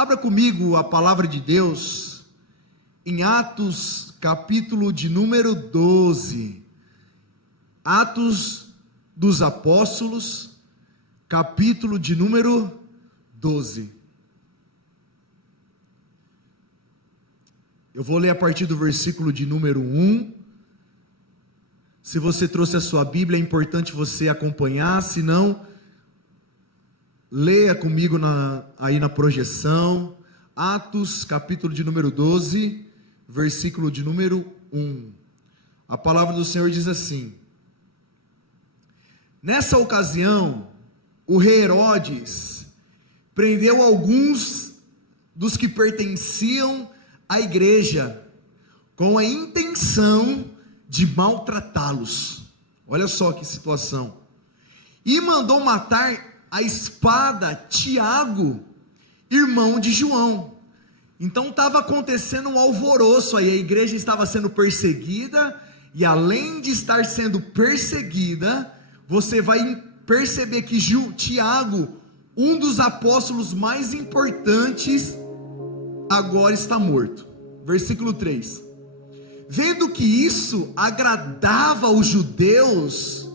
Abra comigo a palavra de Deus em Atos, capítulo de número 12. Atos dos Apóstolos, capítulo de número 12. Eu vou ler a partir do versículo de número 1. Se você trouxe a sua Bíblia, é importante você acompanhar, se não, leia comigo aí na projeção. Atos, capítulo de número 12, versículo de número 1. A palavra do Senhor diz assim: Nessa ocasião, o rei Herodes prendeu alguns dos que pertenciam à igreja, com a intenção de maltratá-los. Olha só que situação. E mandou matar a espada Tiago, irmão de João. Então estava acontecendo um alvoroço aí, a igreja estava sendo perseguida, e além de estar sendo perseguida, você vai perceber que Tiago, um dos apóstolos mais importantes, agora está morto. Versículo 3. Vendo que isso agradava os judeus,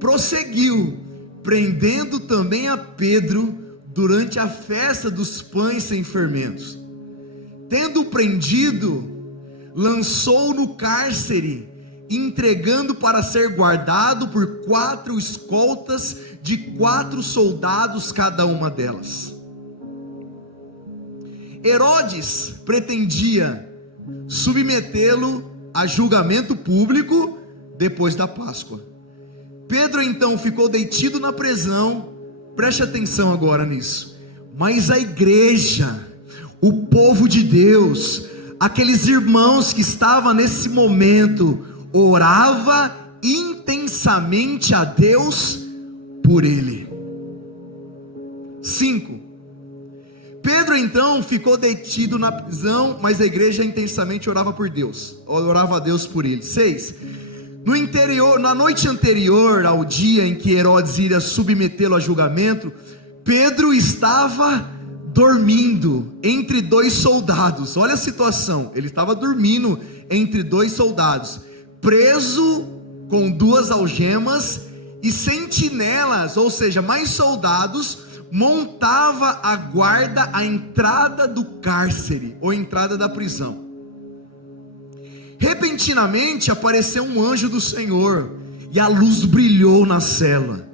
prosseguiu, prendendo também a Pedro durante a festa dos pães sem fermentos. Tendo prendido, lançou no cárcere, entregando para ser guardado por 4 escoltas de 4 soldados cada uma delas. Herodes pretendia submetê-lo a julgamento público depois da Páscoa. Pedro então ficou detido na prisão. Preste atenção agora nisso. Mas a igreja, o povo de Deus, aqueles irmãos que estavam nesse momento, orava intensamente a Deus por ele. 5. Pedro então ficou detido na prisão, mas a igreja intensamente orava por Deus, orava a Deus por ele. 6. Na noite anterior ao dia em que Herodes iria submetê-lo a julgamento, Pedro estava dormindo entre 2 soldados. Olha a situação, ele estava dormindo entre 2 soldados, preso com 2 algemas, e sentinelas, ou seja, mais soldados, montava a guarda à entrada do cárcere, ou entrada da prisão. Repentinamente apareceu um anjo do Senhor, e a luz brilhou na cela,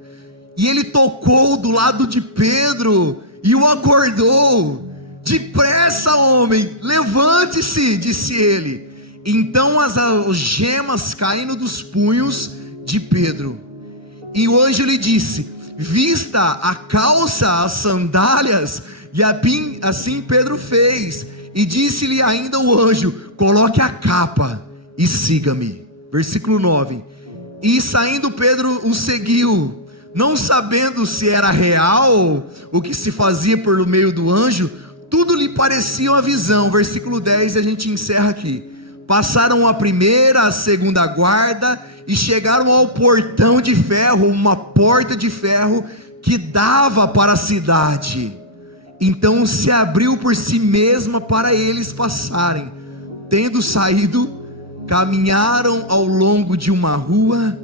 e ele tocou do lado de Pedro, e o acordou. Depressa, homem, levante-se, disse ele. Então as algemas caindo dos punhos de Pedro, e o anjo lhe disse: vista a calça, as sandálias. E assim Pedro fez, e disse-lhe ainda o anjo: coloque a capa e siga-me. Versículo 9. E saindo Pedro o seguiu, não sabendo se era real o que se fazia por meio do anjo, tudo lhe parecia uma visão. Versículo 10, a gente encerra aqui. Passaram a primeira, a segunda guarda, e chegaram ao portão de ferro, uma porta de ferro que dava para a cidade. Então se abriu por si mesma para eles passarem. Tendo saído, caminharam ao longo de uma rua,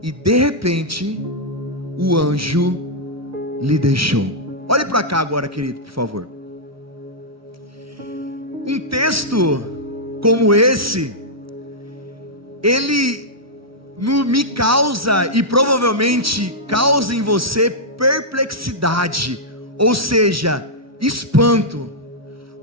e de repente o anjo lhe deixou. Olhe para cá agora, querido, por favor. Um texto como esse, ele me causa, e provavelmente causa em você, perplexidade, ou seja, espanto.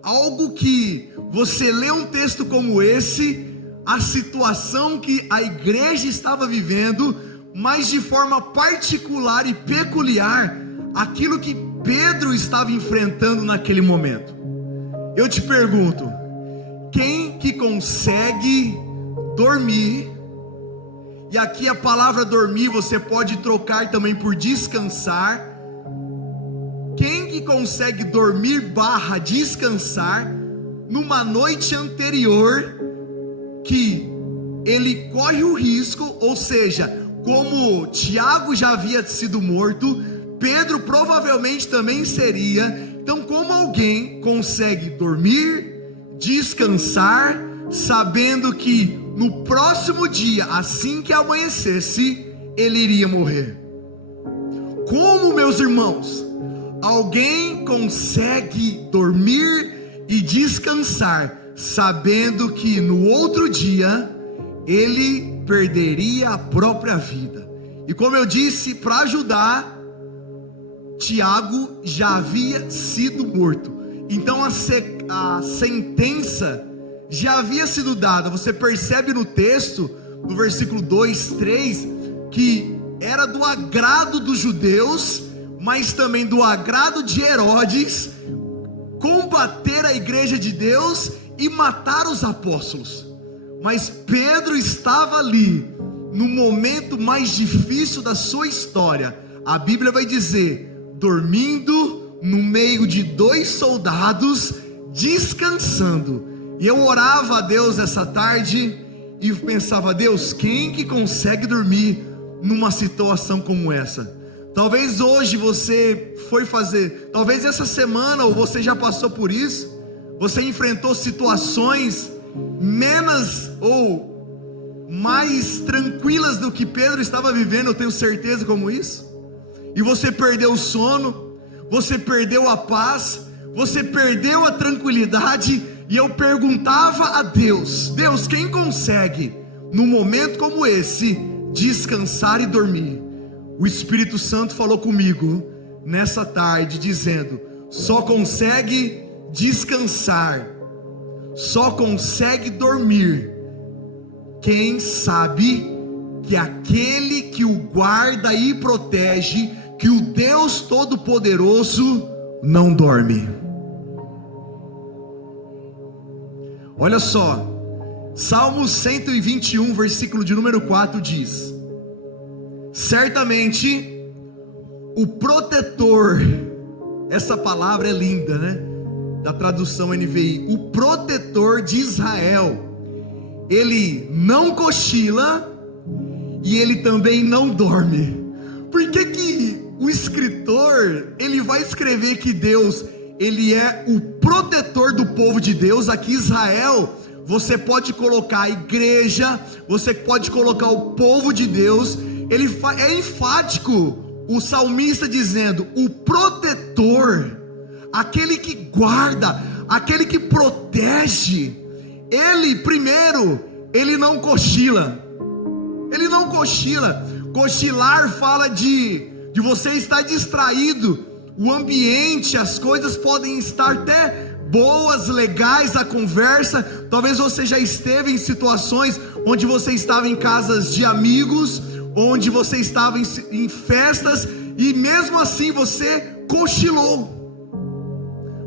Algo que você lê um texto como esse, a situação que a igreja estava vivendo, mas de forma particular e peculiar, aquilo que Pedro estava enfrentando naquele momento. Eu te pergunto, quem que consegue dormir? E aqui a palavra dormir você pode trocar também por descansar. Quem que consegue dormir / descansar numa noite anterior que ele corre o risco, ou seja, como Tiago já havia sido morto, Pedro provavelmente também seria, Então, como alguém consegue dormir, descansar, sabendo que no próximo dia, assim que amanhecesse, ele iria morrer? Como, meus irmãos, alguém consegue dormir e descansar, sabendo que no outro dia ele perderia a própria vida? E como eu disse, para ajudar, Tiago já havia sido morto, então a sentença já havia sido dada. Você percebe no texto, no versículo 2, 3, que era do agrado dos judeus, mas também do agrado de Herodes, combater a igreja de Deus e matar os apóstolos. Mas Pedro estava ali, no momento mais difícil da sua história. A Bíblia vai dizer, dormindo no meio de 2 soldados, descansando. E eu orava a Deus essa tarde e pensava: Deus, quem que consegue dormir numa situação como essa? Talvez hoje você foi fazer, talvez essa semana, ou você já passou por isso, você enfrentou situações menos ou mais tranquilas do que Pedro estava vivendo, eu tenho certeza, como isso. E você perdeu o sono, você perdeu a paz, você perdeu a tranquilidade. E eu perguntava a Deus: Deus, quem consegue num momento como esse descansar e dormir? O Espírito Santo falou comigo nessa tarde dizendo: só consegue descansar, só consegue dormir quem sabe que aquele que o guarda e protege, que o Deus Todo-Poderoso não dorme. Olha só, Salmo 121, versículo de número 4 diz: certamente o protetor, essa palavra é linda, né? Da tradução NVI, o protetor de Israel, ele não cochila e ele também não dorme. Por que o escritor, ele vai escrever que Deus, ele é o protetor do povo de Deus? Aqui Israel, você pode colocar a igreja, você pode colocar o povo de Deus. Ele é enfático, o salmista dizendo: o protetor, aquele que guarda, aquele que protege. Ele, primeiro, ele não cochila. Ele não cochila. Cochilar fala de você estar distraído. O ambiente, as coisas podem estar até boas, legais, a conversa. Talvez você já esteve em situações onde você estava em casas de amigos, onde você estava em festas, e mesmo assim você cochilou,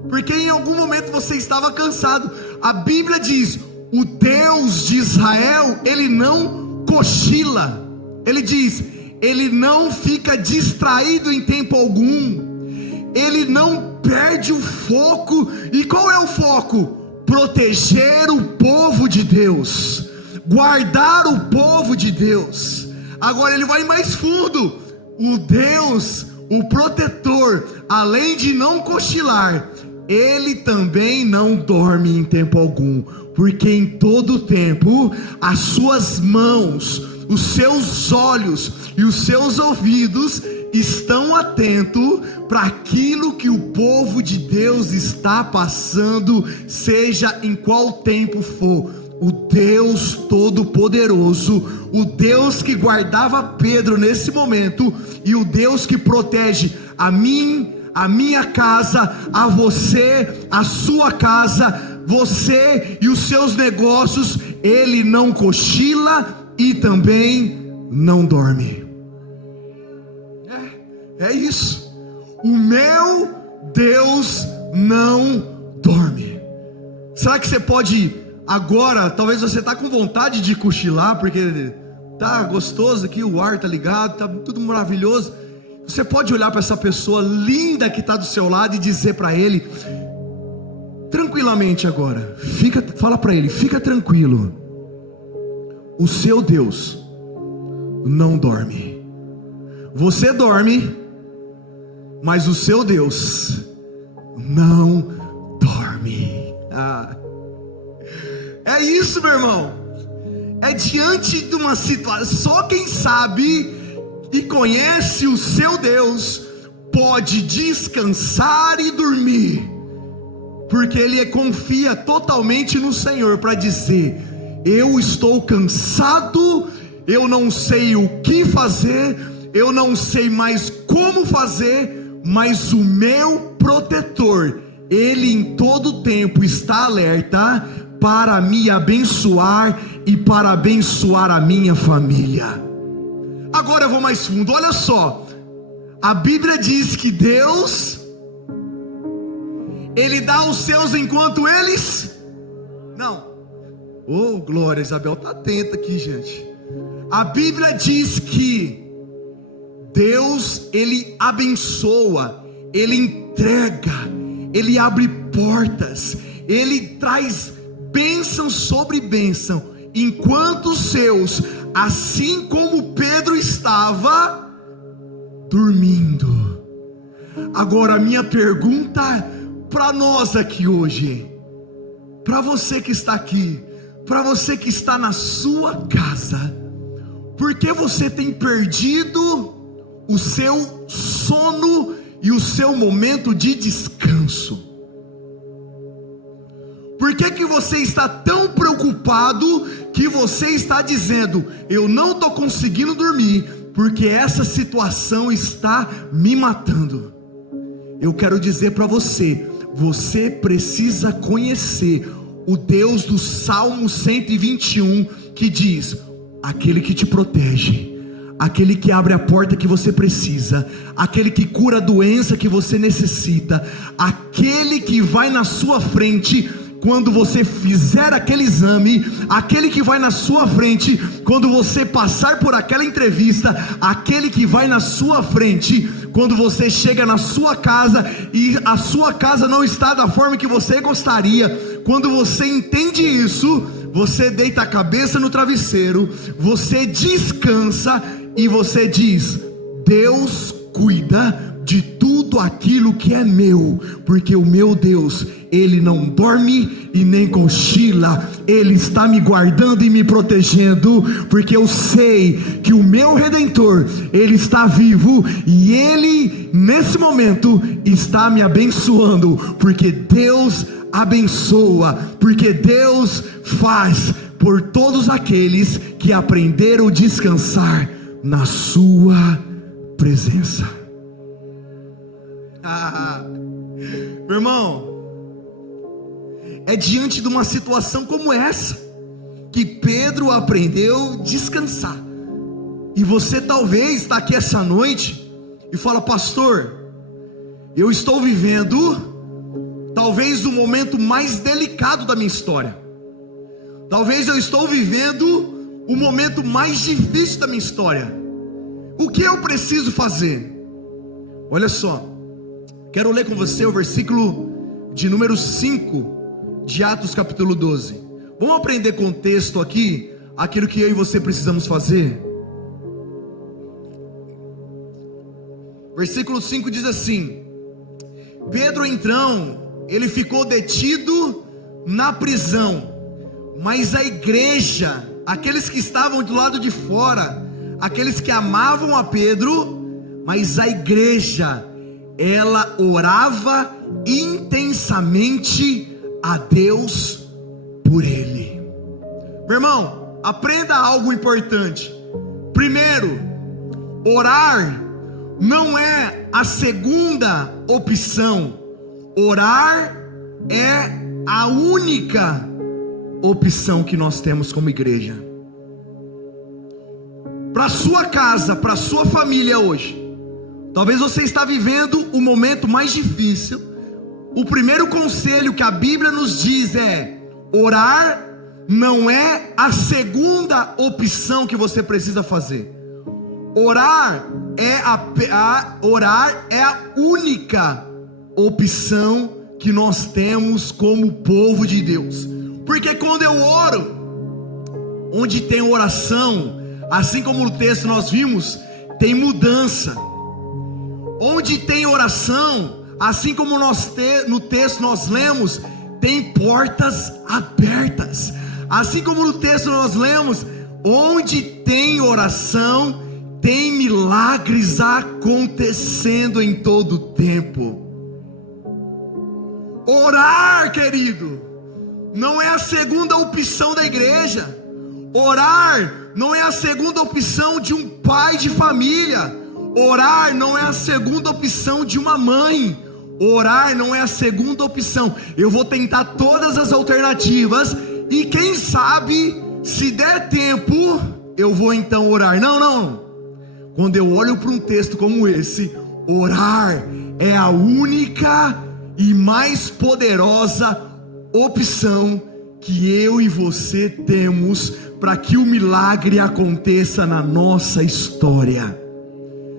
porque em algum momento você estava cansado. A Bíblia diz: o Deus de Israel, ele não cochila. Ele diz: ele não fica distraído em tempo algum, ele não perde o foco. E qual é o foco? Proteger o povo de Deus, guardar o povo de Deus. Agora ele vai mais fundo. O Deus, o protetor, além de não cochilar, ele também não dorme em tempo algum, porque em todo tempo as suas mãos, os seus olhos e os seus ouvidos estão atentos para aquilo que o povo de Deus está passando, seja em qual tempo for. O Deus Todo-Poderoso, o Deus que guardava Pedro nesse momento, e o Deus que protege a mim, a minha casa, a você, a sua casa, você e os seus negócios, ele não cochila e também não dorme. É isso. O meu Deus não dorme. Será que você pode agora, talvez você está com vontade de cochilar, porque tá gostoso aqui, o ar tá ligado, tá tudo maravilhoso. Você pode olhar para essa pessoa linda que está do seu lado e dizer para ele, tranquilamente agora, fala para ele: fica tranquilo, o seu Deus não dorme. Você dorme, mas o seu Deus não dorme. É isso, meu irmão. É diante de uma situação, só quem sabe e conhece o seu Deus pode descansar e dormir, porque ele confia totalmente no Senhor para dizer: eu estou cansado, eu não sei o que fazer, eu não sei mais como fazer, mas o meu protetor, ele em todo tempo está alerta para me abençoar e para abençoar a minha família. Agora eu vou mais fundo, olha só. A Bíblia diz que Deus, ele dá aos seus enquanto eles não. Oh, glória, Isabel está atenta aqui, gente. A Bíblia diz que Deus, ele abençoa, ele entrega, ele abre portas, ele traz bênção sobre bênção, enquanto os seus, assim como Pedro estava dormindo. Agora a minha pergunta para nós aqui hoje, para você que está aqui, para você que está na sua casa: por que você tem perdido o seu sono e o seu momento de descanso? Por que você está tão preocupado que você está dizendo: eu não estou conseguindo dormir porque essa situação está me matando? Eu quero dizer para você: você precisa conhecer o Deus do Salmo 121, que diz: aquele que te protege, aquele que abre a porta que você precisa, aquele que cura a doença que você necessita, aquele que vai na sua frente quando você fizer aquele exame, aquele que vai na sua frente quando você passar por aquela entrevista, aquele que vai na sua frente quando você chega na sua casa e a sua casa não está da forma que você gostaria. Quando você entende isso, você deita a cabeça no travesseiro, você descansa e você diz: Deus cuida de tudo aquilo que é meu, porque o meu Deus, ele não dorme e nem cochila, ele está me guardando e me protegendo, porque eu sei que o meu Redentor, ele está vivo e ele nesse momento está me abençoando, porque Deus abençoa, porque Deus faz por todos aqueles que aprenderam a descansar na sua presença. Meu irmão, é diante de uma situação como essa que Pedro aprendeu a descansar. E você talvez está aqui essa noite e fala: pastor, eu estou vivendo talvez o momento mais delicado da minha história, talvez eu estou vivendo o momento mais difícil da minha história. O que eu preciso fazer? Olha só, quero ler com você o versículo de número 5 de Atos capítulo 12. Vamos aprender com o texto aqui aquilo que eu e você precisamos fazer. Versículo 5 diz assim: Pedro então, ele ficou detido na prisão, mas a igreja, aqueles que estavam do lado de fora, aqueles que amavam a Pedro, mas a igreja, ela orava intensamente a Deus por ele. Meu irmão, aprenda algo importante. Primeiro, orar não é a segunda opção, orar é a única opção que nós temos como igreja. Para sua casa, para sua família hoje, talvez você está vivendo o momento mais difícil. O primeiro conselho que a Bíblia nos diz é: orar não é a segunda opção que você precisa fazer. Orar é a única opção que nós temos como povo de Deus. Porque quando eu oro, onde tem oração, assim como no texto nós vimos, tem mudança. Onde tem oração, assim como no texto nós lemos, tem portas abertas. Assim como no texto nós lemos, onde tem oração, tem milagres acontecendo em todo o tempo. Orar, querido, não é a segunda opção da igreja. Orar não é a segunda opção de um pai de família. Orar não é a segunda opção de uma mãe. Orar não é a segunda opção. Eu vou tentar todas as alternativas e quem sabe, se der tempo, eu vou então orar. Não. Quando eu olho para um texto como esse, orar é a única e mais poderosa opção que eu e você temos para que o milagre aconteça na nossa história.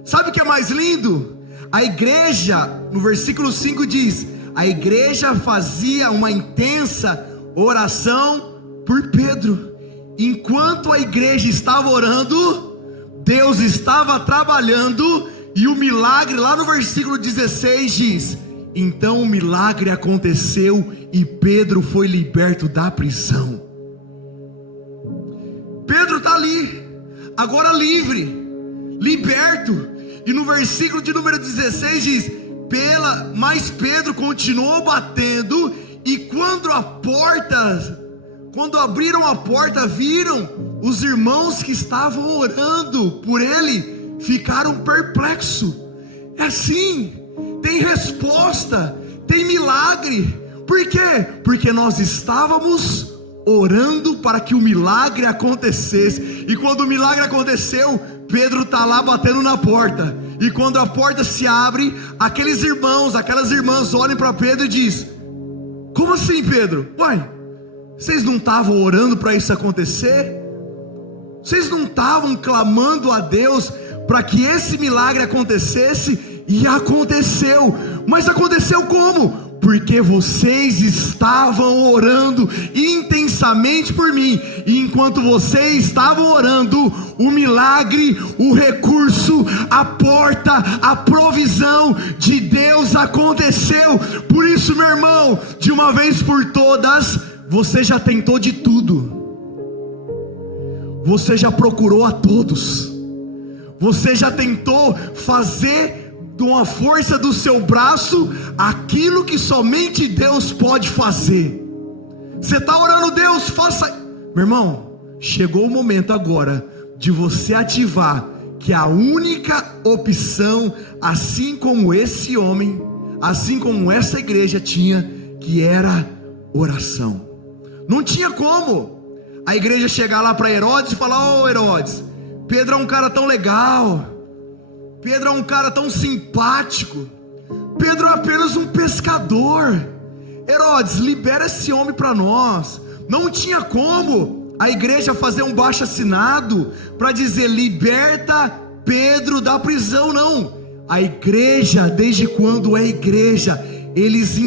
Sabe o que é mais lindo? A igreja, no versículo 5 diz: a igreja fazia uma intensa oração por Pedro. Enquanto a igreja estava orando, Deus estava trabalhando, e o milagre, lá no versículo 16 diz: então o milagre aconteceu e Pedro foi liberto da prisão. Pedro está ali, agora livre, liberto. E no versículo de número 16 diz: mas Pedro continuou batendo, e quando abriram a porta, viram os irmãos que estavam orando por ele, ficaram perplexos. É assim, tem resposta, tem milagre. Por quê? Porque nós estávamos orando para que o milagre acontecesse. E quando o milagre aconteceu, Pedro está lá batendo na porta. E quando a porta se abre, aqueles irmãos, aquelas irmãs olham para Pedro e diz: como assim, Pedro? Uai, vocês não estavam orando para isso acontecer? Vocês não estavam clamando a Deus para que esse milagre acontecesse? E aconteceu. Mas aconteceu como? Porque vocês estavam orando intensamente por mim. E enquanto vocês estavam orando, o milagre, o recurso, a porta, a provisão de Deus aconteceu. Por isso, meu irmão, de uma vez por todas, você já tentou de tudo. Você já procurou a todos. Você já tentou fazer com a força do seu braço aquilo que somente Deus pode fazer. Você está orando: Deus, faça. Meu irmão, chegou o momento agora de você ativar que a única opção, assim como esse homem, assim como essa igreja tinha, que era oração. Não tinha como a igreja chegar lá para Herodes e falar: ô Herodes, Pedro é um cara tão legal, Pedro é um cara tão simpático, Pedro é apenas um pescador, Herodes, libera esse homem para nós. Não tinha como a igreja fazer um baixo-assinado para dizer: liberta Pedro da prisão. Não, a igreja, desde quando é igreja, eles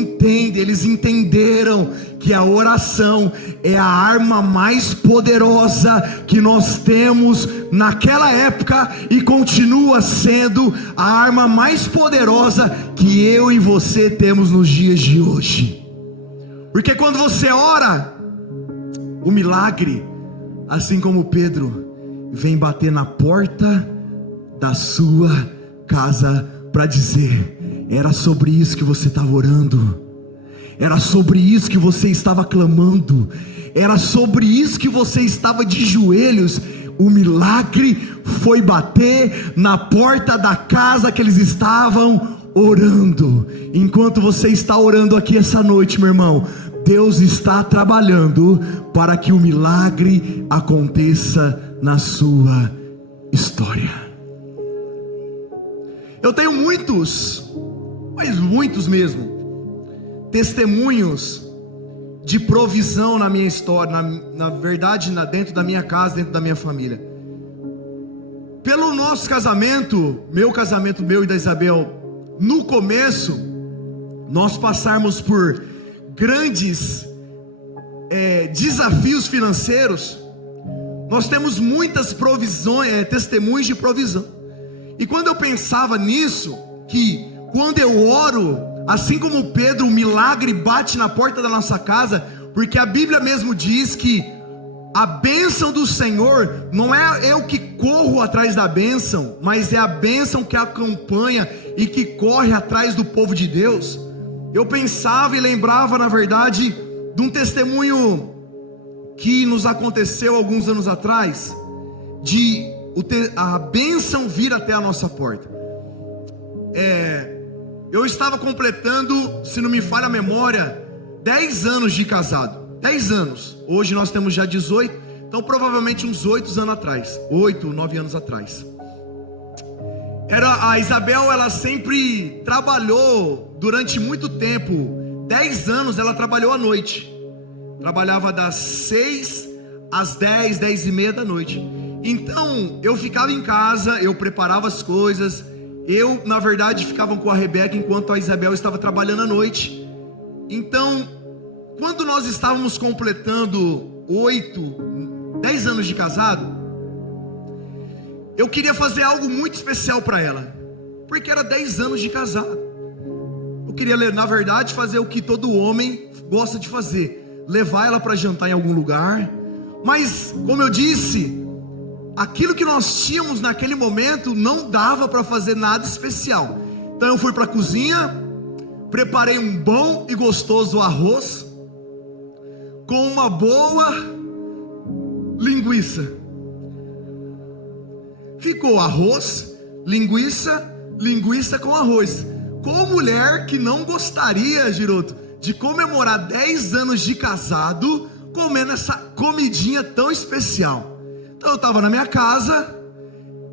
entenderam que a oração é a arma mais poderosa que nós temos naquela época, e continua sendo a arma mais poderosa que eu e você temos nos dias de hoje. Porque quando você ora, o milagre, assim como Pedro, vem bater na porta da sua casa para dizer: era sobre isso que você estava orando, era sobre isso que você estava clamando, era sobre isso que você estava de joelhos. O milagre foi bater na porta da casa que eles estavam orando. Enquanto você está orando aqui essa noite, meu irmão, Deus está trabalhando para que o milagre aconteça na sua história. Eu tenho muitos, mas muitos mesmo, testemunhos de provisão na minha história, na verdade, dentro da minha casa, dentro da minha família. Pelo nosso casamento, meu e da Isabel, no começo, nós passarmos por grandes desafios financeiros. Nós temos muitas provisões, testemunhos de provisão. E quando eu pensava nisso, que quando eu oro, Assim como Pedro, o milagre bate na porta da nossa casa, porque a Bíblia mesmo diz que a bênção do Senhor não é eu que corro atrás da bênção, mas é a bênção que acompanha e que corre atrás do povo de Deus. Eu pensava e lembrava, na verdade, de um testemunho que nos aconteceu alguns anos atrás, de a bênção vir até a nossa porta. Eu estava completando, se não me falha a memória, 10 anos de casado. 10 anos, hoje nós temos já 18, então provavelmente uns 8 anos atrás, 8, 9 anos atrás. A Isabel, ela sempre trabalhou durante muito tempo, 10 anos ela trabalhou à noite, trabalhava das 6 às 10, 10 e meia da noite. Então eu ficava em casa, eu preparava as coisas, eu na verdade ficava com a Rebeca enquanto a Isabel estava trabalhando à noite. Então quando nós estávamos completando 10 anos de casado, eu queria fazer algo muito especial para ela, porque era 10 anos de casado. Eu queria, na verdade, fazer o que todo homem gosta de fazer, levar ela para jantar em algum lugar. Mas, como eu disse, aquilo que nós tínhamos naquele momento não dava para fazer nada especial. Então eu fui para a cozinha, preparei um bom e gostoso arroz com uma boa linguiça. Ficou arroz, linguiça com arroz. Qual mulher que não gostaria, Giroto, de comemorar 10 anos de casado comendo essa comidinha tão especial? Então eu estava na minha casa,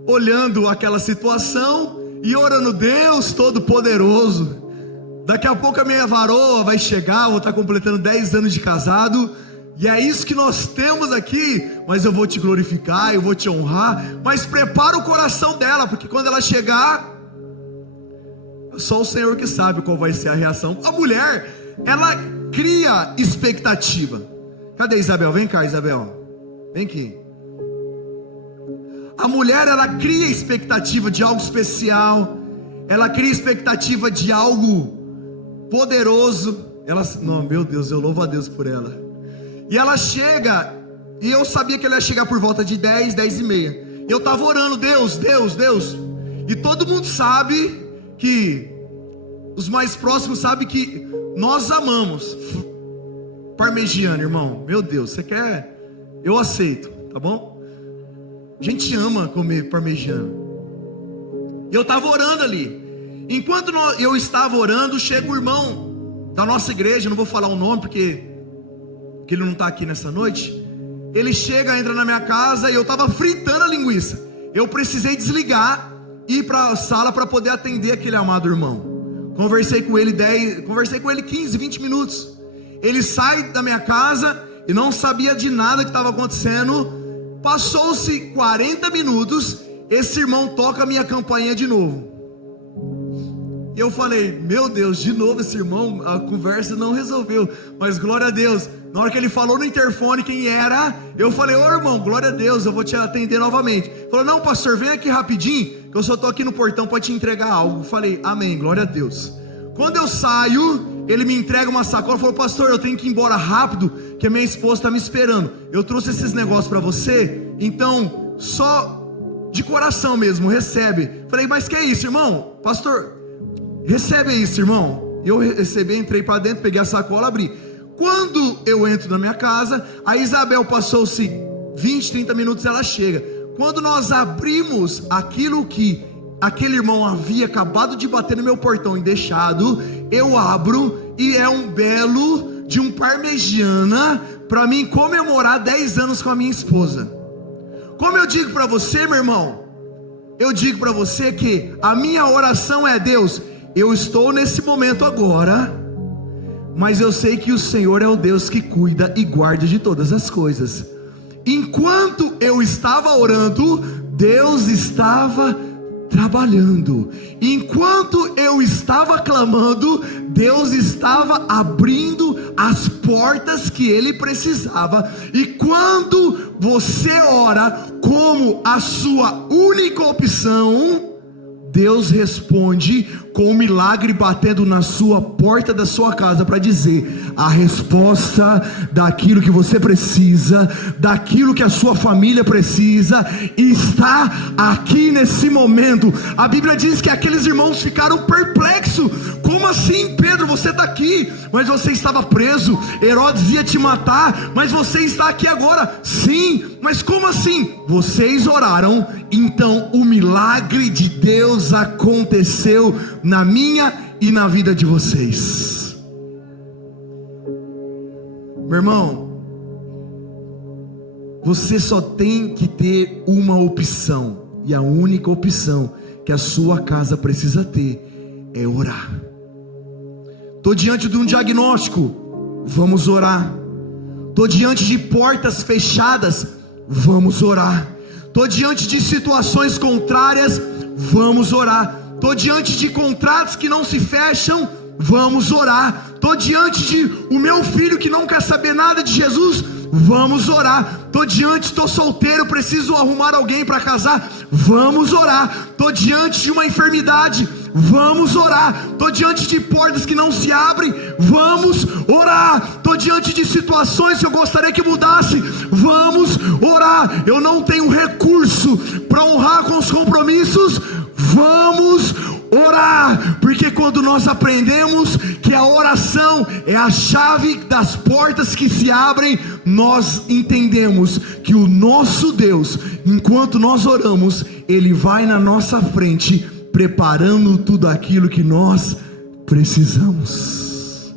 olhando aquela situação e orando: Deus Todo-Poderoso, daqui a pouco a minha varoa vai chegar, vou estar completando 10 anos de casado, e é isso que nós temos aqui, mas eu vou te glorificar, eu vou te honrar, mas prepara o coração dela, porque quando ela chegar, só o Senhor que sabe qual vai ser a reação. A mulher, ela cria expectativa. Cadê Isabel? Vem cá, Isabel, vem aqui. A mulher, ela cria expectativa de algo especial, ela cria expectativa de algo poderoso. Não, meu Deus, eu louvo a Deus por ela. E ela chega, e eu sabia que ela ia chegar por volta de 10, 10 e meia. Eu estava orando: Deus, Deus, Deus. E todo mundo sabe que, os mais próximos sabem que nós amamos parmegiana, irmão. Meu Deus, você quer? Eu aceito, tá bom? A gente ama comer parmegiana. E eu estava orando ali. Enquanto eu estava orando, chega o irmão da nossa igreja, não vou falar o nome porque ele não está aqui nessa noite. Ele chega, entra na minha casa, e eu estava fritando a linguiça. Eu precisei desligar e ir para a sala para poder atender aquele amado irmão. Conversei com ele 15, 20 minutos. Ele sai da minha casa e não sabia de nada que estava acontecendo. Passou-se 40 minutos, esse irmão toca a minha campainha de novo. E eu falei: meu Deus, de novo esse irmão, a conversa não resolveu, mas glória a Deus. Na hora que ele falou no interfone quem era, eu falei: ô irmão, glória a Deus, eu vou te atender novamente. Ele falou: não, pastor, vem aqui rapidinho, que eu só estou aqui no portão para te entregar algo. Eu falei: amém, glória a Deus. Quando eu saio, ele me entrega uma sacola e falou: pastor, eu tenho que ir embora rápido, que a minha esposa está me esperando. Eu trouxe esses negócios para você, então só de coração mesmo, recebe. Falei: mas que é isso, irmão? Pastor, recebe isso, irmão. Eu recebi, entrei para dentro, peguei a sacola, abri. Quando eu entro na minha casa, a Isabel passou-se 20, 30 minutos, ela chega. Quando nós abrimos aquilo que aquele irmão havia acabado de bater no meu portão e deixado, eu abro, e é um belo de um parmegiana para mim comemorar 10 anos com a minha esposa. Como eu digo para você, meu irmão, eu digo para você que a minha oração é: Deus, eu estou nesse momento agora, mas eu sei que o Senhor é o Deus que cuida e guarda de todas as coisas. Enquanto eu estava orando, Deus estava trabalhando. Enquanto eu estava clamando, Deus estava abrindo as portas que Ele precisava. E quando você ora como a sua única opção, Deus responde com um milagre batendo na sua porta da sua casa para dizer: a resposta daquilo que você precisa, daquilo que a sua família precisa, está aqui nesse momento. A Bíblia diz que aqueles irmãos ficaram perplexos. Como assim, Pedro? Você está aqui, mas você estava preso. Herodes ia te matar, mas você está aqui agora. Sim, mas como assim? Vocês oraram, então o milagre de Deus aconteceu na minha e na vida de vocês. Meu irmão, você só tem que ter uma opção, e a única opção que a sua casa precisa ter é orar. Estou diante de um diagnóstico, vamos orar. Estou diante de portas fechadas, vamos orar. Estou diante de situações contrárias, vamos orar. Estou diante de contratos que não se fecham, vamos orar. Estou diante de o meu filho que não quer saber nada de Jesus, vamos orar. Estou solteiro, preciso arrumar alguém para casar, vamos orar. Estou diante de uma enfermidade, vamos orar. Estou diante de portas que não se abrem, vamos orar. Estou diante de situações que eu gostaria que mudasse, vamos orar. Eu não tenho recurso para honrar com os compromissos, vamos orar, porque quando nós aprendemos que a oração é a chave das portas que se abrem, nós entendemos que o nosso Deus, enquanto nós oramos, Ele vai na nossa frente, preparando tudo aquilo que nós precisamos.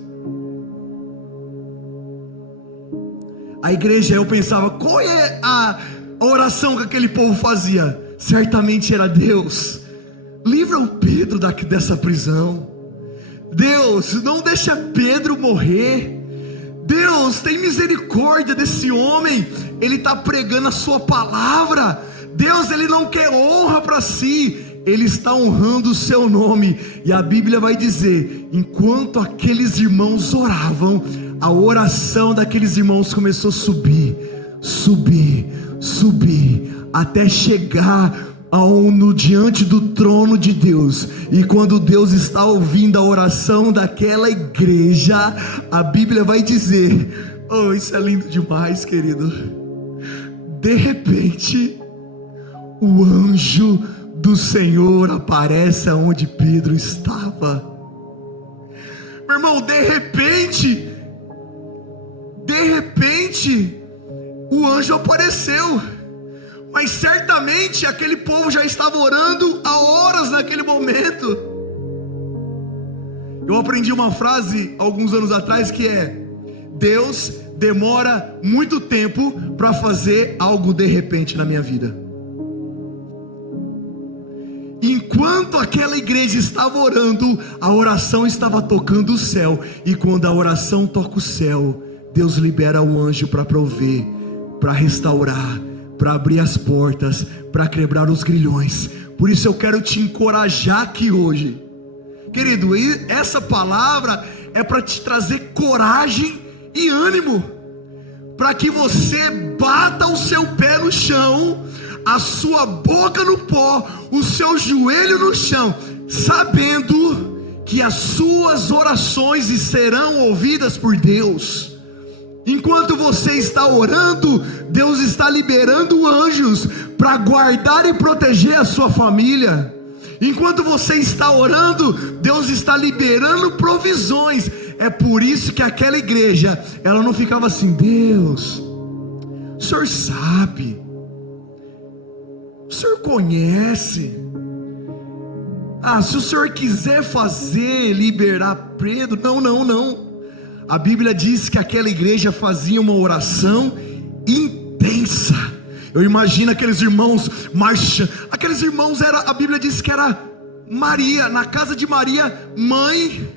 A igreja, eu pensava, qual é a oração que aquele povo fazia? Certamente era: Deus, livra o Pedro dessa prisão. Deus, não deixa Pedro morrer. Deus, tem misericórdia desse homem, ele está pregando a sua palavra. Deus, ele não quer honra para si, ele está honrando o seu nome. E a Bíblia vai dizer: enquanto aqueles irmãos oravam, a oração daqueles irmãos começou a subir, até chegar diante do trono de Deus. E quando Deus está ouvindo a oração daquela igreja, a Bíblia vai dizer: oh, isso é lindo demais, querido. De repente, o anjo do Senhor aparece aonde Pedro estava. Meu irmão, de repente, o anjo apareceu. Mas certamente aquele povo já estava orando há horas naquele momento. Eu aprendi uma frase alguns anos atrás que é: Deus demora muito tempo para fazer algo de repente na minha vida. Enquanto aquela igreja estava orando, a oração estava tocando o céu. E quando a oração toca o céu, Deus libera o anjo para prover, para restaurar, para abrir as portas, para quebrar os grilhões. Por isso eu quero te encorajar aqui hoje, querido. Essa palavra é para te trazer coragem e ânimo, para que você bata o seu pé no chão, a sua boca no pó, o seu joelho no chão, sabendo que as suas orações serão ouvidas por Deus. Enquanto você está orando, Deus está liberando anjos para guardar e proteger a sua família. Enquanto você está orando, Deus está liberando provisões. É por isso que aquela igreja, ela não ficava assim: Deus, o Senhor sabe, o Senhor conhece. Se o Senhor quiser fazer, liberar Pedro, não. A Bíblia diz que aquela igreja fazia uma oração intensa. Eu imagino aqueles irmãos marchando. Aqueles irmãos a Bíblia diz que era Maria, na casa de Maria, mãe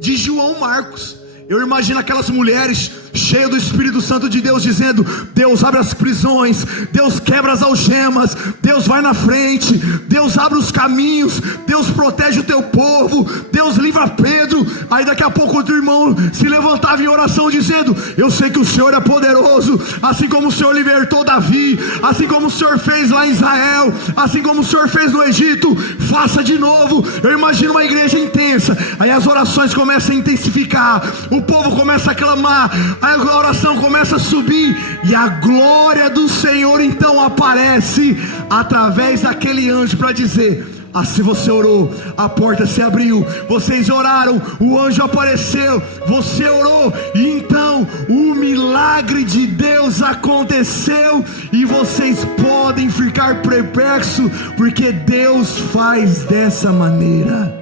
de João Marcos. Eu imagino aquelas mulheres cheio do Espírito Santo de Deus, dizendo: Deus abre as prisões, Deus quebra as algemas, Deus vai na frente, Deus abre os caminhos, Deus protege o teu povo, Deus livra Pedro. Aí daqui a pouco outro irmão se levantava em oração dizendo: eu sei que o Senhor é poderoso, assim como o Senhor libertou Davi, assim como o Senhor fez lá em Israel, assim como o Senhor fez no Egito, faça de novo. Eu imagino uma igreja intensa, aí as orações começam a intensificar, o povo começa a clamar, aí a oração começa a subir, e a glória do Senhor então aparece através daquele anjo para dizer: se você orou, a porta se abriu, vocês oraram, o anjo apareceu, você orou, e então o milagre de Deus aconteceu, e vocês podem ficar perplexos, porque Deus faz dessa maneira.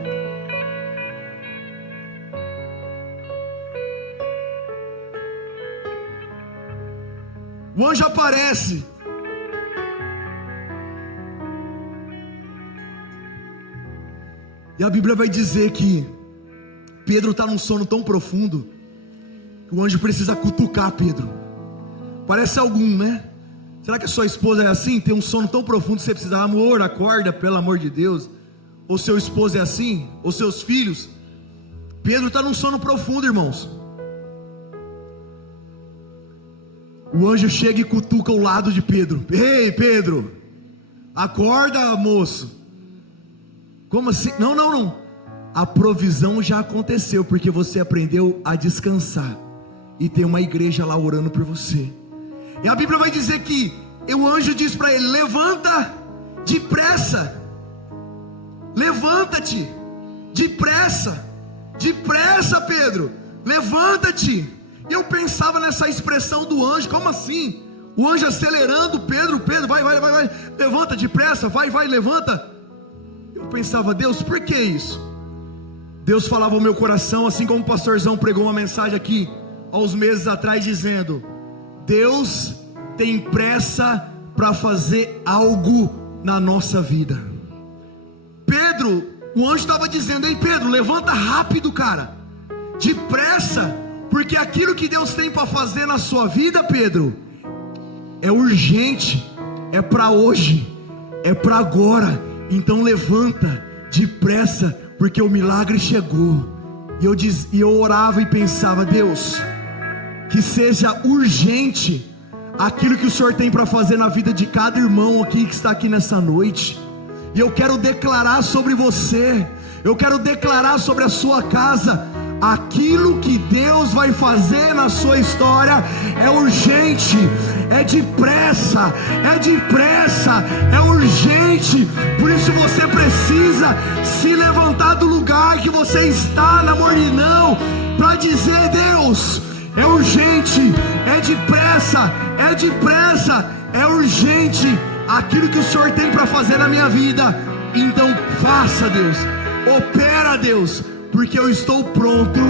O anjo aparece, e a Bíblia vai dizer que Pedro está num sono tão profundo que o anjo precisa cutucar Pedro. Parece algum, né? Será que a sua esposa é assim? Tem um sono tão profundo que você precisa: amor, acorda, pelo amor de Deus. Ou seu esposo é assim? Ou seus filhos? Pedro está num sono profundo, irmãos. O anjo chega e cutuca o lado de Pedro: ei, Pedro, acorda, moço. Como assim? Não. A provisão já aconteceu, porque você aprendeu a descansar, e tem uma igreja lá orando por você. E a Bíblia vai dizer que o anjo diz para ele: levanta depressa, levanta-te, depressa, Pedro, levanta-te. Eu pensava nessa expressão do anjo: como assim? O anjo acelerando Pedro, vai, levanta depressa, vai, levanta. Eu pensava: Deus, por que isso? Deus falava ao meu coração, assim como o pastorzão pregou uma mensagem aqui há uns meses atrás, dizendo: Deus tem pressa para fazer algo na nossa vida. Pedro, o anjo estava dizendo: ei, Pedro, levanta rápido, cara, depressa, porque aquilo que Deus tem para fazer na sua vida, Pedro, é urgente, é para hoje, é para agora. Então levanta depressa, porque o milagre chegou. E eu orava e pensava: Deus, que seja urgente aquilo que o Senhor tem para fazer na vida de cada irmão aqui que está aqui nessa noite. E eu quero declarar sobre você, eu quero declarar sobre a sua casa: aquilo que Deus vai fazer na sua história é urgente, é depressa, é urgente. Por isso você precisa se levantar do lugar que você está, na mornidão, para dizer: Deus, é urgente, é depressa, é urgente aquilo que o Senhor tem para fazer na minha vida. Então faça, Deus, opera, Deus, porque eu estou pronto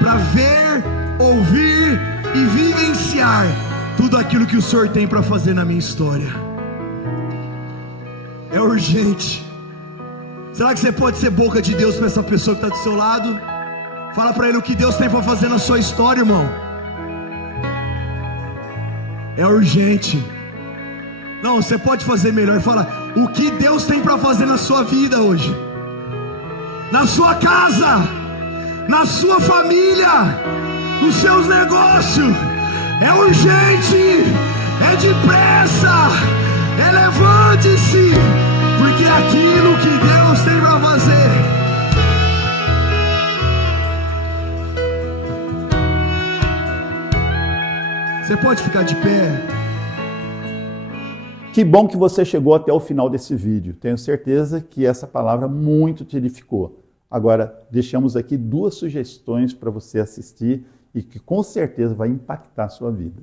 para ver, ouvir e vivenciar tudo aquilo que o Senhor tem para fazer na minha história. É urgente. Será que você pode ser boca de Deus para essa pessoa que está do seu lado? Fala para ele o que Deus tem para fazer na sua história, irmão. É urgente. Não, você pode fazer melhor. Fala: o que Deus tem para fazer na sua vida hoje, na sua casa, na sua família, nos seus negócios. É urgente, é depressa, é levante-se, porque é aquilo que Deus tem para fazer. Você pode ficar de pé. Que bom que você chegou até o final desse vídeo. Tenho certeza que essa palavra muito te edificou. Agora, deixamos aqui 2 sugestões para você assistir e que com certeza vai impactar a sua vida.